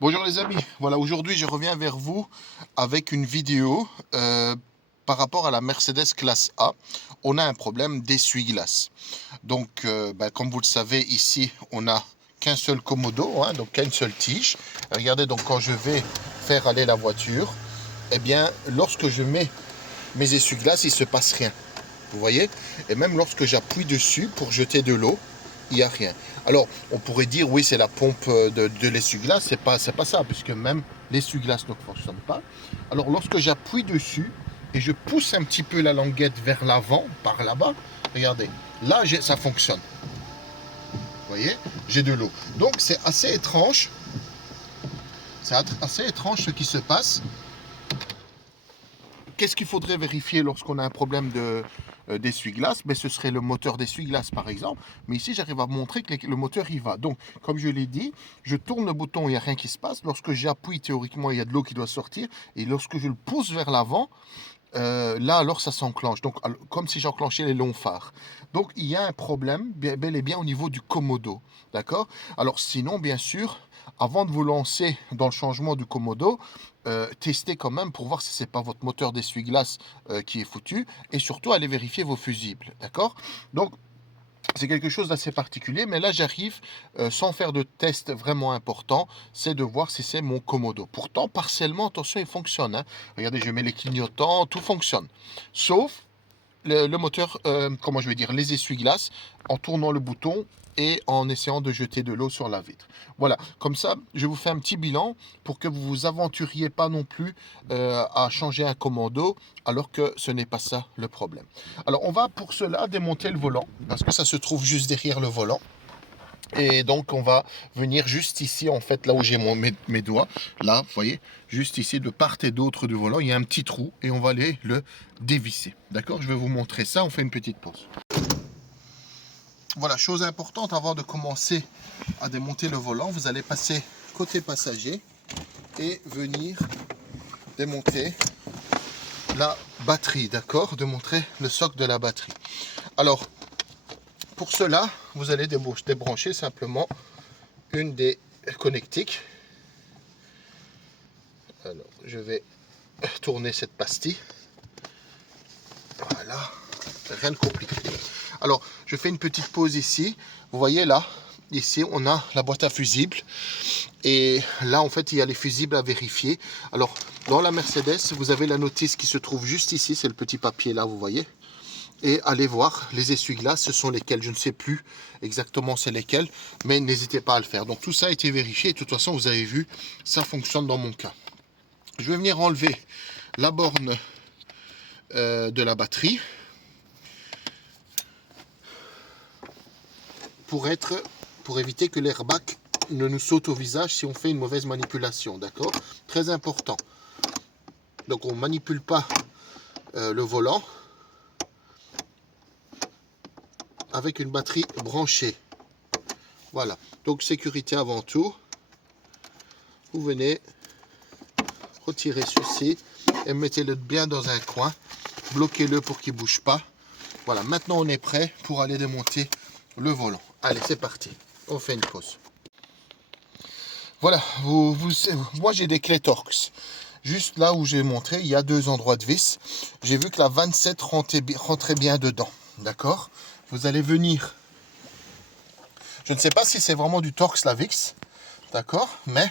Bonjour les amis, voilà aujourd'hui je reviens vers vous avec une vidéo par rapport à la Mercedes classe A. On a un problème d'essuie-glace. Donc comme vous le savez ici on n'a qu'un seul commodo, donc qu'une seule tige. Regardez donc quand je vais faire aller la voiture, eh bien lorsque je mets mes essuie-glaces il ne se passe rien. Vous voyez? Et même lorsque j'appuie dessus pour jeter de l'eau, il n'y a rien. Alors, on pourrait dire, oui, c'est la pompe de l'essuie-glace. C'est pas ça, puisque même l'essuie-glace ne fonctionne pas. Alors, lorsque j'appuie dessus et je pousse un petit peu la languette vers l'avant, par là-bas, regardez, là, ça fonctionne. Vous voyez? J'ai de l'eau. Donc, c'est assez étrange. C'est assez étrange ce qui se passe. Qu'est-ce qu'il faudrait vérifier lorsqu'on a un problème d'essuie-glace? Ce serait le moteur d'essuie-glace par exemple. Mais ici, j'arrive à montrer que le moteur y va. Donc, comme je l'ai dit, je tourne le bouton, il n'y a rien qui se passe. Lorsque j'appuie, théoriquement, il y a de l'eau qui doit sortir. Et lorsque je le pousse vers l'avant, là, alors ça s'enclenche. Donc, comme si j'enclenchais les longs phares. Donc, il y a un problème, bel et bien, au niveau du commodo. D'accord? Alors, sinon, bien sûr, avant de vous lancer dans le changement du commodo, testez quand même pour voir si c'est pas votre moteur d'essuie-glace qui est foutu. Et surtout, allez vérifier vos fusibles. D'accord? Donc, c'est quelque chose d'assez particulier, mais là j'arrive sans faire de test vraiment important, c'est de voir si c'est mon commodo. Pourtant, partiellement, attention, il fonctionne, hein. Regardez, je mets les clignotants, tout fonctionne. Sauf le moteur, comment je vais dire, les essuie-glaces, en tournant le bouton et en essayant de jeter de l'eau sur la vitre. Voilà, comme ça, je vous fais un petit bilan pour que vous vous aventuriez pas non plus à changer un commando alors que ce n'est pas ça le problème. Alors, on va pour cela démonter le volant parce que ça se trouve juste derrière le volant. Et donc, on va venir juste ici, en fait, là où j'ai mes doigts. Là, vous voyez, juste ici, de part et d'autre du volant, il y a un petit trou et on va aller le dévisser. D'accord? Je vais vous montrer ça. On fait une petite pause. Voilà, chose importante avant de commencer à démonter le volant, vous allez passer côté passager et venir démonter la batterie. D'accord? Démontrer le socle de la batterie. Alors, pour cela, vous allez débrancher simplement une des connectiques. Alors, je vais tourner cette pastille. Voilà, rien de compliqué. Alors, je fais une petite pause ici. Vous voyez là, ici, on a la boîte à fusibles. Et là, en fait, il y a les fusibles à vérifier. Alors, dans la Mercedes, vous avez la notice qui se trouve juste ici. C'est le petit papier là, vous voyez. Et allez voir les essuie-glaces, ce sont lesquels. Je ne sais plus exactement c'est lesquels, mais n'hésitez pas à le faire. Donc, tout ça a été vérifié. Et de toute façon, vous avez vu, ça fonctionne dans mon cas. Je vais venir enlever la borne de la batterie pour éviter que l'airbag ne nous saute au visage si on fait une mauvaise manipulation, d'accord? Très important. Donc on ne manipule pas le volant avec une batterie branchée. Voilà, donc sécurité avant tout. Vous venez retirer ceci et mettez-le bien dans un coin. Bloquez-le pour qu'il ne bouge pas. Voilà, maintenant on est prêt pour aller démonter le volant. Allez, c'est parti. On fait une pause. Voilà, moi j'ai des clés Torx. Juste là où j'ai montré, il y a deux endroits de vis. J'ai vu que la 27 rentrait bien dedans. D'accord? Vous allez venir. Je ne sais pas si c'est vraiment du Torx la vis. D'accord? Mais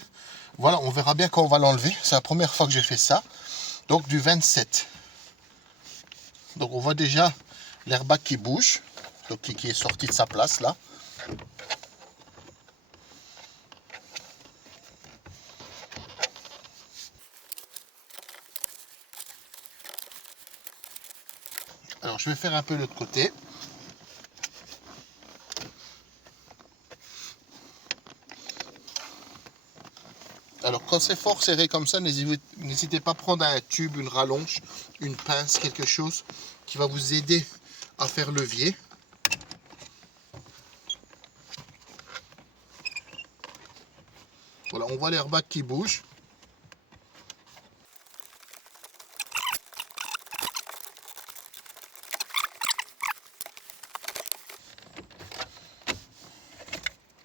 voilà, on verra bien quand on va l'enlever. C'est la première fois que j'ai fait ça. Donc du 27. Donc on voit déjà l'airbag qui bouge. Donc qui est sorti de sa place là. Alors je vais faire un peu l'autre côté. Alors quand c'est fort serré comme ça, n'hésitez pas à prendre un tube, une rallonge, une pince, quelque chose qui va vous aider à faire levier. Voilà, on voit l'airbag qui bouge.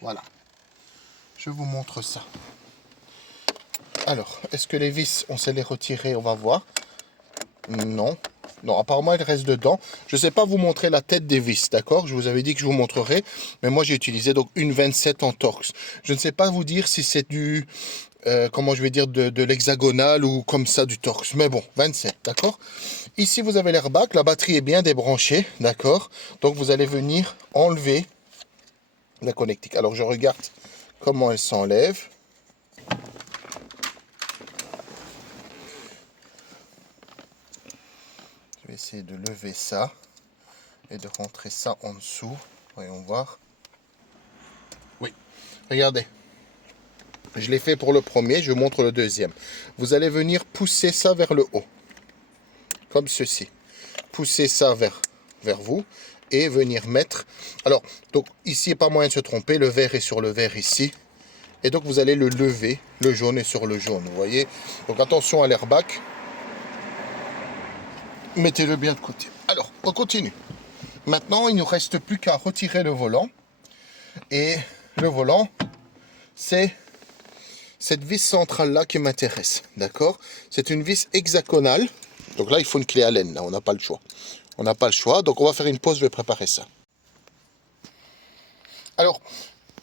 Voilà, je vous montre ça. Alors, est-ce que les vis, on sait les retirer? On va voir. Non. Non, apparemment, elles restent dedans. Je ne sais pas vous montrer la tête des vis, d'accord? Je vous avais dit que je vous montrerai. Mais moi, j'ai utilisé donc une 27 en Torx. Je ne sais pas vous dire si c'est du... comment je vais dire, de l'hexagonal ou comme ça du Torx. Mais bon, 27, d'accord? Ici, vous avez l'airbag. La batterie est bien débranchée, d'accord? Donc, vous allez venir enlever la connectique. Alors, je regarde comment elle s'enlève. Je vais essayer de lever ça et de rentrer ça en dessous. Voyons voir. Oui, regardez. Je l'ai fait pour le premier, je vous montre le deuxième. Vous allez venir pousser ça vers le haut. Comme ceci. Poussez ça vers vous et venir mettre. Alors, donc ici, il n'y a pas moyen de se tromper. Le vert est sur le vert ici. Et donc, vous allez le lever. Le jaune est sur le jaune. Vous voyez? Donc, attention à l'airbag. Mettez-le bien de côté. Alors, on continue. Maintenant, il ne nous reste plus qu'à retirer le volant. Et le volant, c'est cette vis centrale-là qui m'intéresse. D'accord? C'est une vis hexagonale. Donc là, il faut une clé Allen. Là, on n'a pas le choix. On n'a pas le choix. Donc, on va faire une pause. Je vais préparer ça. Alors,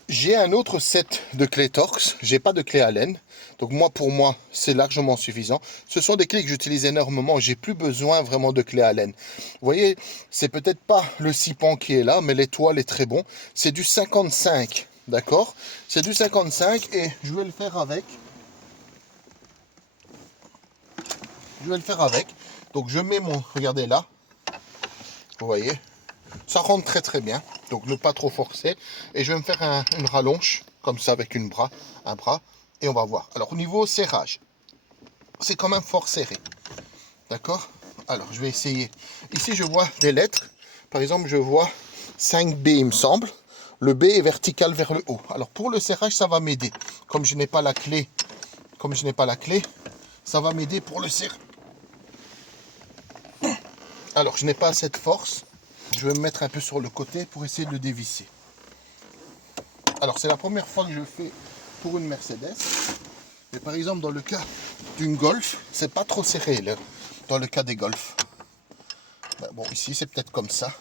j'ai un autre set de clés Torx. J'ai pas de clé Allen. Donc moi, pour moi, c'est largement suffisant. Ce sont des clés que j'utilise énormément. J'ai plus besoin vraiment de clés Allen. Vous voyez, c'est peut-être pas le 6 pans qui est là, mais l'étoile est très bon. C'est du 55, d'accord? C'est du 55 et je vais le faire avec. Je vais le faire avec. Donc je mets mon, regardez là. Vous voyez, ça rentre très très bien. Donc ne pas trop forcer. Et je vais me faire une rallonge, comme ça avec un bras. Et on va voir. Alors au niveau serrage, c'est quand même fort serré. D'accord? Alors je vais essayer. Ici je vois des lettres. Par exemple je vois 5B il me semble. Le B est vertical vers le haut. Alors pour le serrage ça va m'aider. Comme je n'ai pas la clé. Ça va m'aider pour le serrage. Alors je n'ai pas assez de force. Je vais me mettre un peu sur le côté pour essayer de le dévisser. Alors c'est la première fois que je fais pour une Mercedes. Mais par exemple dans le cas d'une Golf, c'est pas trop serré là, dans le cas des Golf. Ben bon, ici c'est peut-être comme ça.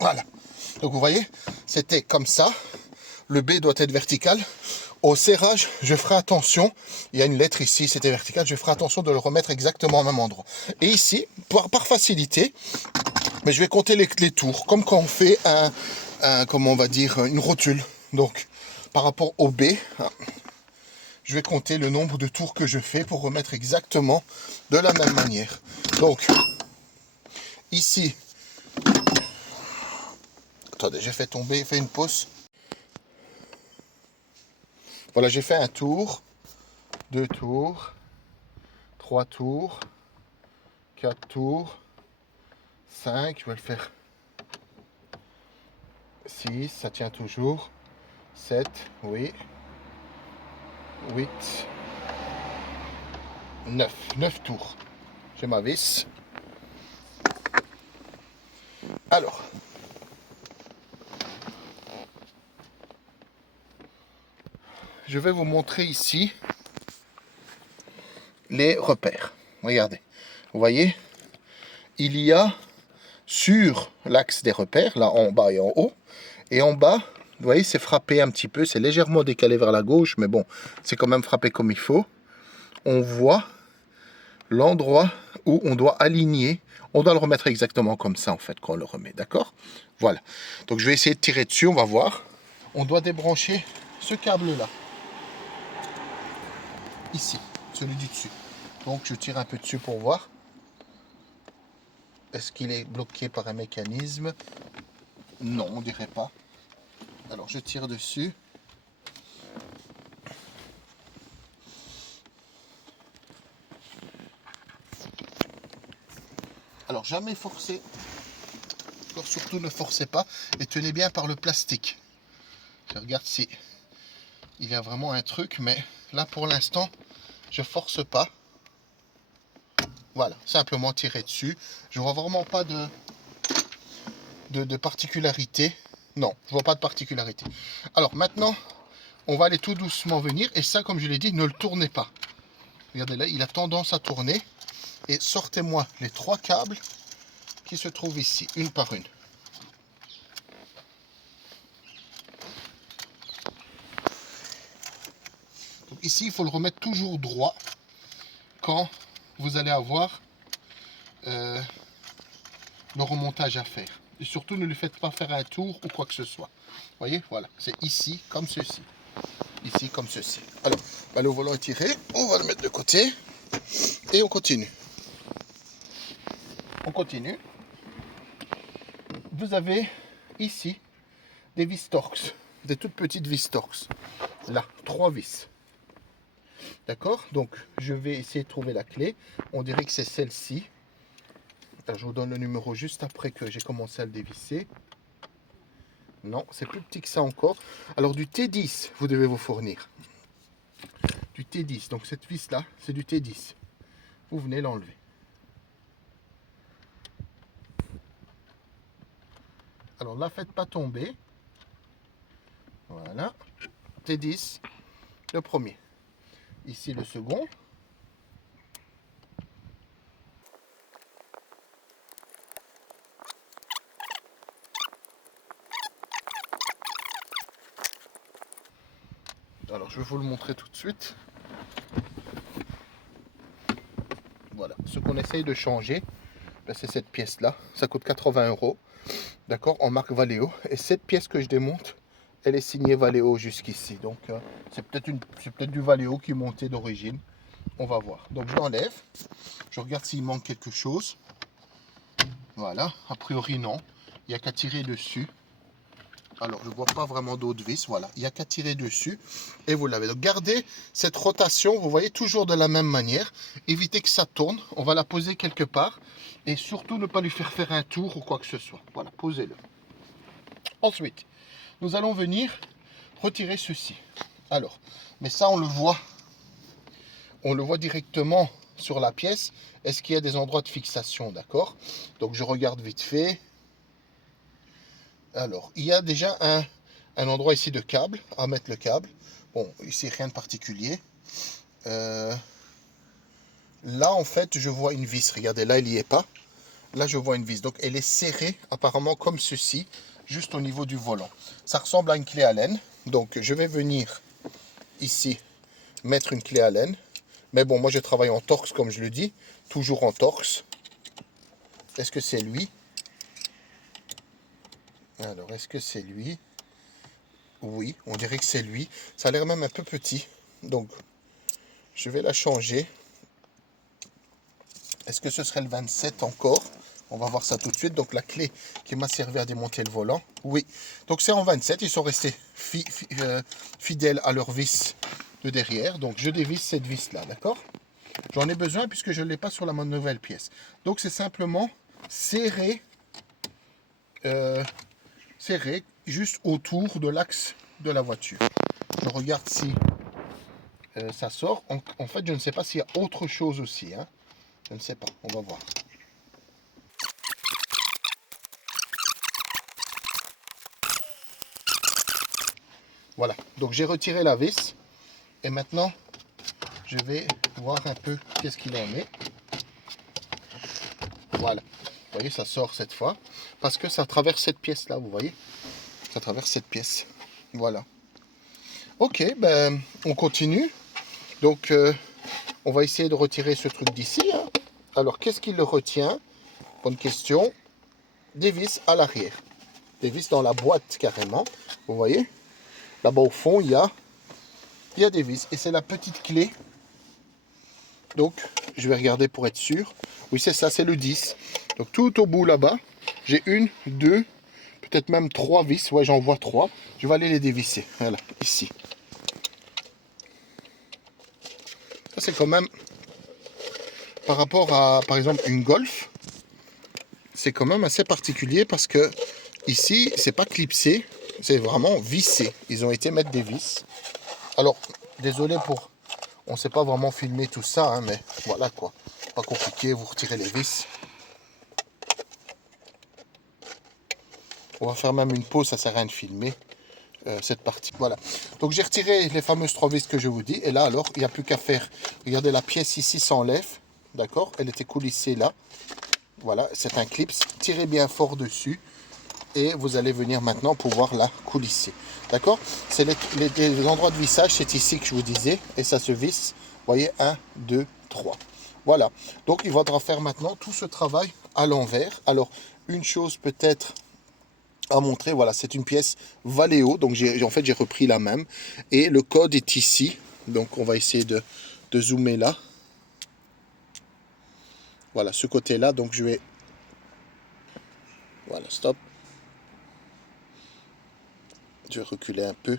Voilà. Donc vous voyez, c'était comme ça. Le B doit être vertical. Au serrage, je ferai attention. Il y a une lettre ici, c'était vertical. Je ferai attention de le remettre exactement au même endroit. Et ici, par facilité, mais je vais compter les tours, comme quand on fait comment on va dire, une rotule. Donc, par rapport au B, je vais compter le nombre de tours que je fais pour remettre exactement de la même manière. Donc, ici, attendez, j'ai fait tomber, fait une pause. Voilà, j'ai fait un tour, 2 tours, 3 tours, 4 tours, 5, je vais le faire 6, ça tient toujours, 7, oui, 8, 9 tours. J'ai ma vis. Alors, je vais vous montrer ici les repères. Regardez, vous voyez, il y a sur l'axe des repères, là en bas et en haut, et en bas, vous voyez, c'est frappé un petit peu, c'est légèrement décalé vers la gauche, mais bon, c'est quand même frappé comme il faut. On voit l'endroit où on doit aligner, on doit le remettre exactement comme ça en fait quand on le remet, d'accord? Voilà, donc je vais essayer de tirer dessus, on va voir. On doit débrancher ce câble là, ici, celui du dessus. Donc je tire un peu dessus pour voir. Est-ce qu'il est bloqué par un mécanisme? Non, on dirait pas. Alors je tire dessus. Alors jamais forcer. Alors, surtout ne forcez pas et tenez bien par le plastique. Je regarde si il y a vraiment un truc, mais là pour l'instant je force pas. Voilà, simplement tirer dessus. Je vois vraiment pas de particularité. Non, je vois pas de particularité. Alors maintenant, on va aller tout doucement venir. Et ça, comme je l'ai dit, ne le tournez pas. Regardez là, il a tendance à tourner. Et sortez-moi les 3 câbles qui se trouvent ici, une par une. Donc ici, il faut le remettre toujours droit quand vous allez avoir le remontage à faire. Et surtout, ne lui faites pas faire un tour ou quoi que ce soit. Vous voyez, voilà, c'est ici comme ceci. Ici comme ceci. Alors, bah, le volant est tiré, on va le mettre de côté et on continue. On continue. Vous avez ici des vis Torx, des toutes petites vis Torx. Là, 3 vis. D'accord? Donc, je vais essayer de trouver la clé. On dirait que c'est celle-ci. Je vous donne le numéro juste après que j'ai commencé à le dévisser. Non, c'est plus petit que ça encore. Alors, du T10, vous devez vous fournir. Du T10. Donc, cette vis-là, c'est du T10. Vous venez l'enlever. Alors, ne la faites pas tomber. Voilà. T10, le premier. Ici, le second. Alors, je vais vous le montrer tout de suite. Voilà. Ce qu'on essaye de changer, ben, c'est cette pièce-là. Ça coûte 80 €. D'accord, en marque Valeo. Et cette pièce que je démonte, elle est signée Valeo jusqu'ici. Donc, c'est peut-être du Valeo qui est monté d'origine. On va voir. Donc, je l'enlève. Je regarde s'il manque quelque chose. Voilà. A priori, non. Il n'y a qu'à tirer dessus. Alors, je ne vois pas vraiment d'autres vis. Voilà. Il n'y a qu'à tirer dessus. Et vous l'avez. Donc, gardez cette rotation. Vous voyez, toujours de la même manière. Évitez que ça tourne. On va la poser quelque part. Et surtout, ne pas lui faire un tour ou quoi que ce soit. Voilà. Posez-le. Ensuite, nous allons venir retirer ceci. Alors, mais ça, on le voit directement sur la pièce. Est-ce qu'il y a des endroits de fixation, d'accord? Donc, je regarde vite fait. Alors, il y a déjà un endroit ici de câble, à mettre le câble. Bon, ici, rien de particulier. Là, en fait, je vois une vis. Regardez, là, il n'y est pas. Là, je vois une vis. Donc, elle est serrée, apparemment, comme ceci, juste au niveau du volant. Ça ressemble à une clé Allen. Donc, je vais venir ici mettre une clé Allen. Mais bon, moi, je travaille en Torx, comme je le dis. Toujours en Torx. Est-ce que c'est lui? Alors, est-ce que c'est lui? Oui, on dirait que c'est lui. Ça a l'air même un peu petit. Donc, je vais la changer. Est-ce que ce serait le 27 encore? On va voir ça tout de suite. Donc, la clé qui m'a servi à démonter le volant. Oui. Donc, c'est en 27. Ils sont restés fidèles à leur vis de derrière. Donc, je dévisse cette vis-là. D'accord? J'en ai besoin puisque je ne l'ai pas sur la nouvelle pièce. Donc, c'est simplement serrer, serrer juste autour de l'axe de la voiture. Je regarde si ça sort. En fait, je ne sais pas s'il y a autre chose aussi. Hein. Je ne sais pas. On va voir. Voilà. Donc, j'ai retiré la vis. Et maintenant, je vais voir un peu qu'est-ce qu'il en est. Voilà. Vous voyez, ça sort cette fois. Parce que ça traverse cette pièce-là, vous voyez. Ça traverse cette pièce. Voilà. Ok, ben, on continue. Donc, on va essayer de retirer ce truc d'ici. Hein. Alors, qu'est-ce qui le retient? Bonne question. Des vis à l'arrière. Des vis dans la boîte, carrément. Vous voyez? Là-bas, au fond, il y a des vis. Et c'est la petite clé. Donc, je vais regarder pour être sûr. Oui, c'est ça, c'est le 10. Donc, tout au bout, là-bas, j'ai une, deux, peut-être même 3 vis. Ouais, j'en vois 3. Je vais aller les dévisser. Voilà, ici. Ça, c'est quand même, par rapport à, par exemple, une Golf, c'est quand même assez particulier parce que ici, c'est pas clipsé, c'est vraiment vissé. Ils ont été mettre des vis. Alors, désolé pour... On ne sait pas vraiment filmer tout ça, hein, mais voilà quoi. Pas compliqué, vous retirez les vis. On va faire même une pause, ça sert à rien de filmer. cette partie. Voilà. Donc j'ai retiré les fameuses 3 vis que je vous dis. Et là, alors, il n'y a plus qu'à faire. Regardez, la pièce ici s'enlève. D'accord? Elle était coulissée là. Voilà, c'est un clip. Tirez bien fort dessus. Et vous allez venir maintenant pouvoir la coulisser. D'accord? C'est les endroits de vissage, c'est ici que je vous disais. Et ça se visse. Vous voyez, 1, 2, 3. Voilà. Donc il faudra faire maintenant tout ce travail à l'envers. Alors, une chose peut-être à montrer, voilà, c'est une pièce Valeo, donc en fait j'ai repris la même, et le code est ici, donc on va essayer de zoomer là, voilà, ce côté là, donc je vais, voilà, stop, je vais reculer un peu,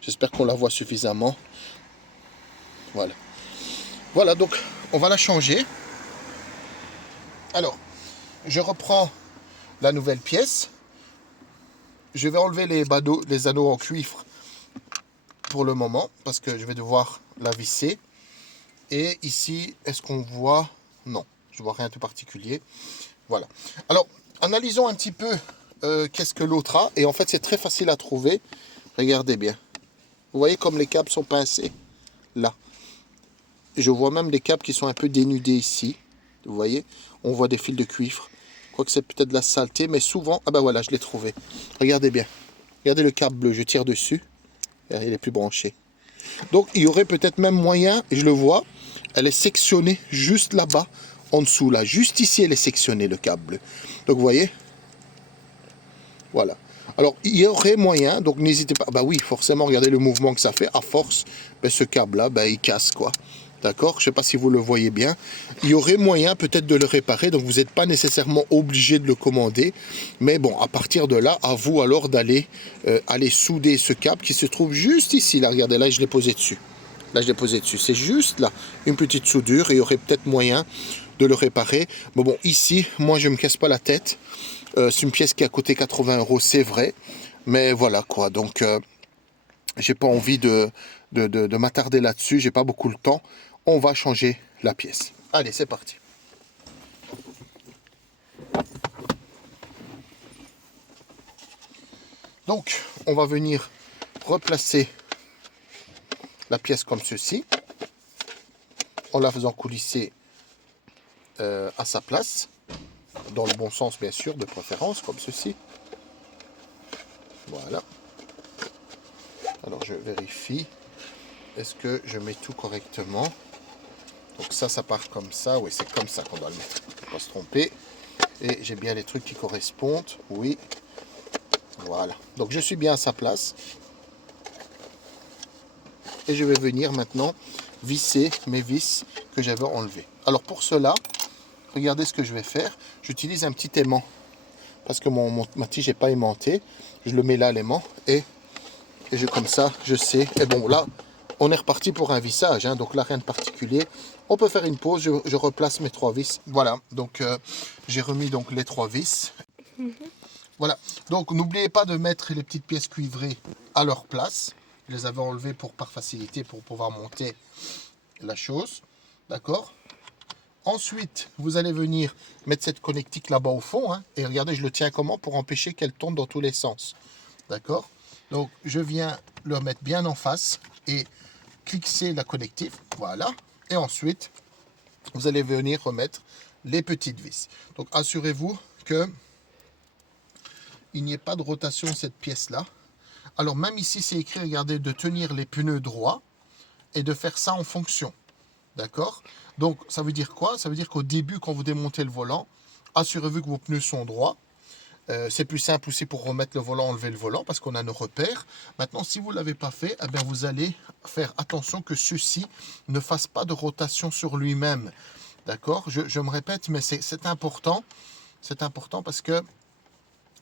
j'espère qu'on la voit suffisamment, voilà, voilà, donc on va la changer. Alors, je reprends la nouvelle pièce, je vais enlever les anneaux en cuivre pour le moment, parce que je vais devoir la visser. Et ici, est-ce qu'on voit? Non, je vois rien de particulier. Voilà. Alors, analysons un petit peu qu'est-ce que l'autre a. Et en fait, c'est très facile à trouver. Regardez bien. Vous voyez comme les câbles sont pincés là. Je vois même des câbles qui sont un peu dénudés ici. Vous voyez, on voit des fils de cuivre. Quoique c'est peut-être de la saleté, mais souvent... Ah ben voilà, je l'ai trouvé. Regardez bien. Regardez le câble bleu, je tire dessus. Il est plus branché. Donc il y aurait peut-être même moyen, et je le vois, elle est sectionnée juste là-bas, en dessous là. Juste ici, elle est sectionnée, le câble bleu. Donc vous voyez, voilà. Alors il y aurait moyen, donc n'hésitez pas. Bah oui, forcément, regardez le mouvement que ça fait. À force, ben, ce câble-là, ben, il casse quoi. D'accord? Je ne sais pas si vous le voyez bien. Il y aurait moyen peut-être de le réparer, donc vous n'êtes pas nécessairement obligé de le commander. Mais bon, à partir de là, à vous alors d'aller aller souder ce câble qui se trouve juste ici. Là, regardez, là, je l'ai posé dessus. Là, je l'ai posé dessus. C'est juste là, une petite soudure. Et il y aurait peut-être moyen de le réparer. Mais bon, ici, moi, je ne me casse pas la tête. C'est une pièce qui a coûté 80 €, c'est vrai. Mais voilà, quoi. Donc, j'ai pas envie de m'attarder là-dessus. J'ai pas beaucoup le temps. On va changer la pièce. Allez, c'est parti. Donc, on va venir replacer la pièce comme ceci, en la faisant coulisser à sa place, dans le bon sens bien sûr, de préférence, comme ceci. Voilà. Alors je vérifie, est-ce que je mets tout correctement? Donc ça part comme ça, oui c'est comme ça qu'on doit le mettre, il ne faut pas se tromper. Et j'ai bien les trucs qui correspondent, oui. Voilà, donc je suis bien à sa place. Et je vais venir maintenant visser mes vis que j'avais enlevées. Alors pour cela, regardez ce que je vais faire. J'utilise un petit aimant parce que ma tige n'est pas aimantée. Je le mets là, l'aimant, et comme ça, je sais. Et bon, là, on est reparti pour un vissage, hein, donc là, rien de particulier. On peut faire une pause, je replace mes 3 vis. Voilà, donc j'ai remis donc les 3 vis. Voilà, donc n'oubliez pas de mettre les petites pièces cuivrées à leur place. Je les avais enlevées par facilité, pour pouvoir monter la chose. D'accord? Ensuite, vous allez venir mettre cette connectique là-bas au fond. Hein, et regardez, je le tiens comment pour empêcher qu'elle tourne dans tous les sens. D'accord? Donc, je viens le mettre bien en face et cliquer la connective. Voilà. Et ensuite, vous allez venir remettre les petites vis. Donc, assurez-vous que il n'y ait pas de rotation cette pièce-là. Alors, même ici, c'est écrit, regardez, de tenir les pneus droits et de faire ça en fonction. D'accord? Donc, ça veut dire quoi? Ça veut dire qu'au début, quand vous démontez le volant, assurez-vous que vos pneus sont droits. C'est plus simple aussi pour remettre le volant, enlever le volant, parce qu'on a nos repères. Maintenant, si vous ne l'avez pas fait, eh bien, vous allez faire attention que ceci ne fasse pas de rotation sur lui-même. D'accord? Je me répète, mais c'est important. C'est important parce que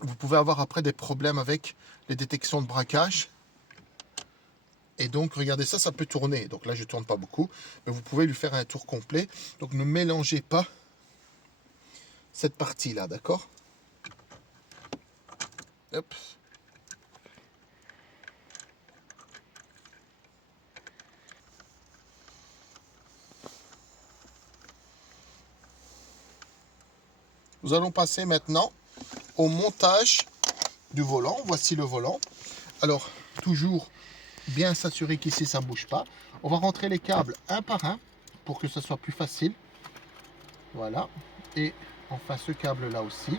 vous pouvez avoir après des problèmes avec les détections de braquage. Et donc, regardez ça, ça peut tourner. Donc là, je ne tourne pas beaucoup, mais vous pouvez lui faire un tour complet. Donc, ne mélangez pas cette partie-là, d'accord? Hop. Nous allons passer maintenant au montage du volant. Voici le volant. Alors, toujours bien s'assurer qu'ici ça ne bouge pas. On va rentrer les câbles un par un pour que ce soit plus facile. Voilà. Et enfin ce câble là aussi.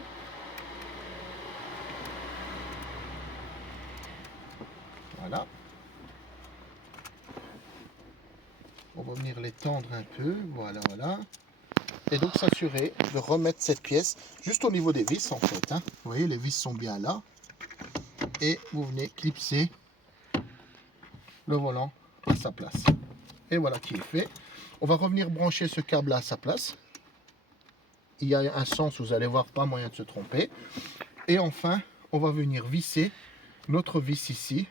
Voilà. On va venir les tendre un peu. Voilà, voilà. Et donc s'assurer de remettre cette pièce juste au niveau des vis en fait. Hein. Vous voyez, les vis sont bien là. Et vous venez clipser le volant à sa place. Et voilà qui est fait. On va revenir brancher ce câble à sa place. Il y a un sens, vous allez voir, pas moyen de se tromper. Et enfin, on va venir visser notre vis ici.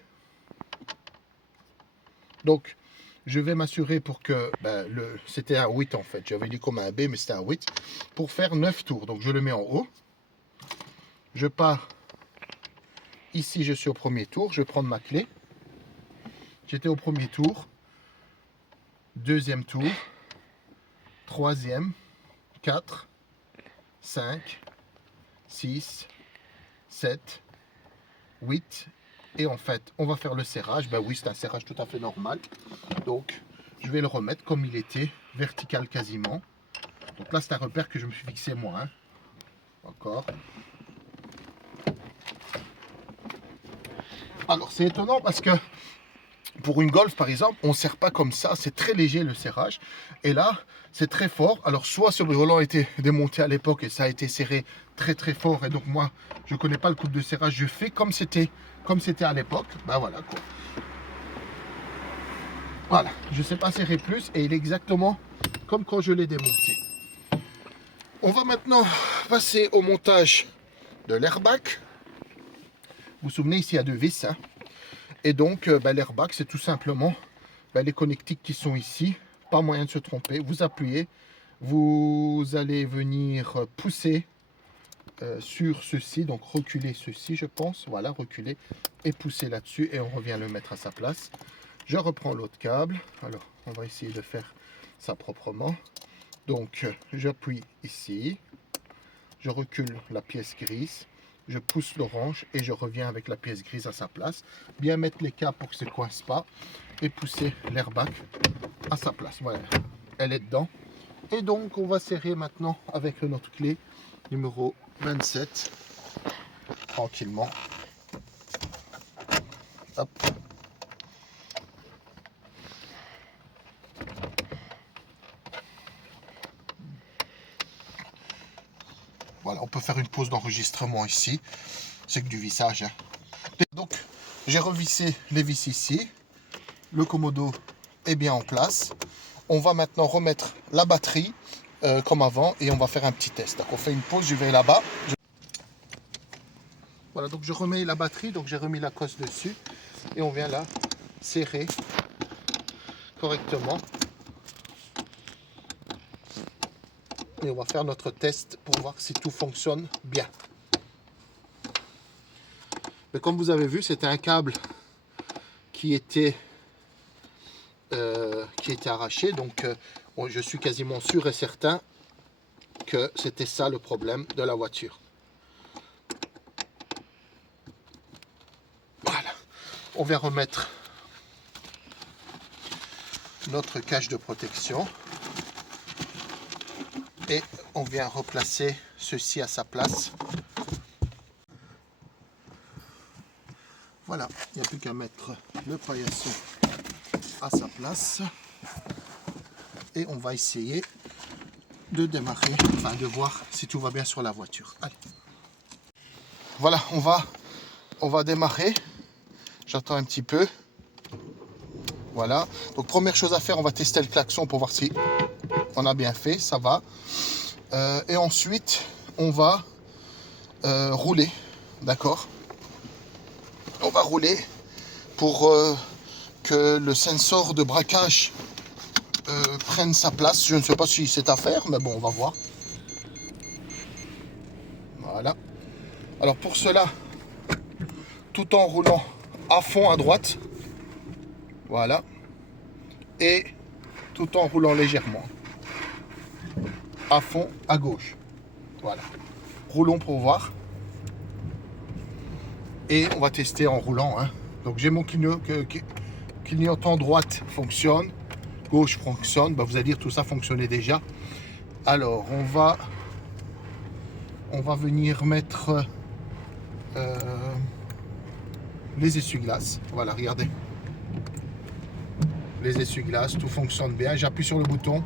Donc, je vais m'assurer pour que, c'était un 8 en fait. J'avais dit comme un B, mais c'était un 8. Pour faire 9 tours. Donc, je le mets en haut. Je pars. Ici, je suis au premier tour. Je vais prendre ma clé. J'étais au premier tour. Deuxième tour. Troisième. 4. 5. 6. 7. 8. Et en fait, on va faire le serrage. Ben oui, c'est un serrage tout à fait normal. Donc, je vais le remettre comme il était, vertical quasiment. Donc là, c'est un repère que je me suis fixé moi. Hein. Encore. Alors, c'est étonnant parce que pour une Golf, par exemple, on ne serre pas comme ça. C'est très léger le serrage. Et là, c'est très fort. Alors, soit ce volant a été démonté à l'époque et ça a été serré très très fort. Et donc, moi, je ne connais pas le coup de serrage. Je fais comme c'était à l'époque. Ben voilà quoi. Voilà, je ne sais pas serrer plus et il est exactement comme quand je l'ai démonté. On va maintenant passer au montage de l'airbag. Vous vous souvenez, ici il y a 2 vis. Hein. Et donc, l'airbag, c'est tout simplement les connectiques qui sont ici. Pas moyen de se tromper. Vous appuyez, vous allez venir pousser sur ceci. Donc, reculer ceci, je pense. Voilà, reculer et pousser là-dessus. Et on revient le mettre à sa place. Je reprends l'autre câble. Alors, on va essayer de faire ça proprement. Donc, j'appuie ici. Je recule la pièce grise. Je pousse l'orange et je reviens avec la pièce grise à sa place. Bien mettre les câbles pour que ça ne coince pas. Et pousser l'airbag à sa place. Voilà, elle est dedans. Et donc, on va serrer maintenant avec notre clé numéro 27. Tranquillement. Hop. Voilà, on peut faire une pause d'enregistrement ici. C'est que du vissage. Hein. Donc, j'ai revissé les vis ici. Le commodo est bien en place. On va maintenant remettre la batterie comme avant et on va faire un petit test. Donc, on fait une pause, je vais là-bas. Voilà, donc je remets la batterie. Donc, j'ai remis la cosse dessus. Et on vient là serrer correctement. Et on va faire notre test pour voir si tout fonctionne bien. Mais comme vous avez vu, c'était un câble qui était arraché. Donc, je suis quasiment sûr et certain que c'était ça le problème de la voiture. Voilà. On vient remettre notre cache de protection. Et on vient replacer ceci à sa place. Voilà, il n'y a plus qu'à mettre le paillasson à sa place. Et on va essayer de démarrer, enfin de voir si tout va bien sur la voiture. Allez. Voilà, on va démarrer. J'attends un petit peu. Voilà. Donc première chose à faire, on va tester le klaxon pour voir si on a bien fait, ça va. Et ensuite, on va rouler, d'accord? On va rouler pour que le sensor de braquage prenne sa place. Je ne sais pas si c'est à faire, mais bon, on va voir. Voilà. Alors pour cela, tout en roulant à fond à droite, voilà, et tout en roulant légèrement à fond à gauche, voilà. Roulons pour voir. Et on va tester en roulant, hein. Donc j'ai mon clignotant droite fonctionne, gauche fonctionne, bah, vous allez dire tout ça fonctionnait déjà. Alors on va venir mettre les essuie-glaces. Voilà, regardez. Les essuie-glaces, tout fonctionne bien. J'appuie sur le bouton,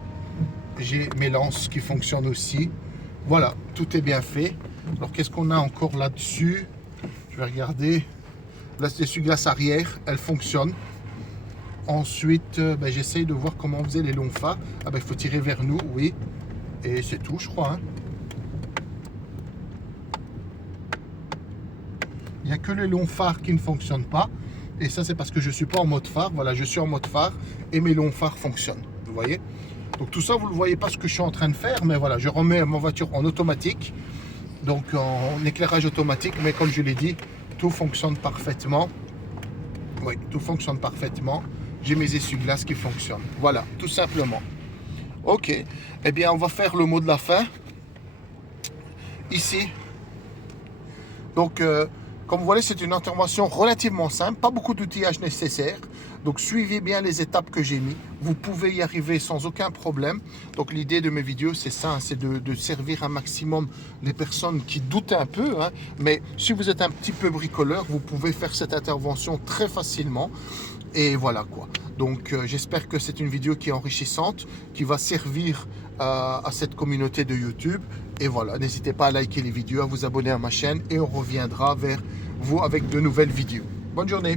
j'ai mes lances qui fonctionnent aussi. Voilà, tout est bien fait. Alors qu'est-ce qu'on a encore là-dessus? Je vais regarder. L'essuie-glace arrière, elle fonctionne. Ensuite, j'essaye de voir comment on faisait les longs phares. Ah il faut tirer vers nous, oui. Et c'est tout, je crois. Hein. Il n'y a que les longs phares qui ne fonctionnent pas. Et ça, c'est parce que je ne suis pas en mode phare. Voilà, je suis en mode phare et mes longs phares fonctionnent. Vous voyez? Donc tout ça, vous ne le voyez pas ce que je suis en train de faire. Mais voilà, je remets ma voiture en automatique. Donc en éclairage automatique. Mais comme je l'ai dit, tout fonctionne parfaitement. Oui, tout fonctionne parfaitement. J'ai mes essuie-glaces qui fonctionnent. Voilà, tout simplement. Ok. Eh bien, on va faire le mot de la fin. Ici. Donc... comme vous voyez, c'est une intervention relativement simple, pas beaucoup d'outillage nécessaire. Donc suivez bien les étapes que j'ai mis. Vous pouvez y arriver sans aucun problème. Donc l'idée de mes vidéos, c'est ça, c'est de servir un maximum les personnes qui doutent un peu. Hein. Mais si vous êtes un petit peu bricoleur, vous pouvez faire cette intervention très facilement. Et voilà quoi. Donc j'espère que c'est une vidéo qui est enrichissante, qui va servir à cette communauté de YouTube. Et voilà, n'hésitez pas à liker les vidéos, à vous abonner à ma chaîne et on reviendra vers vous avec de nouvelles vidéos. Bonne journée.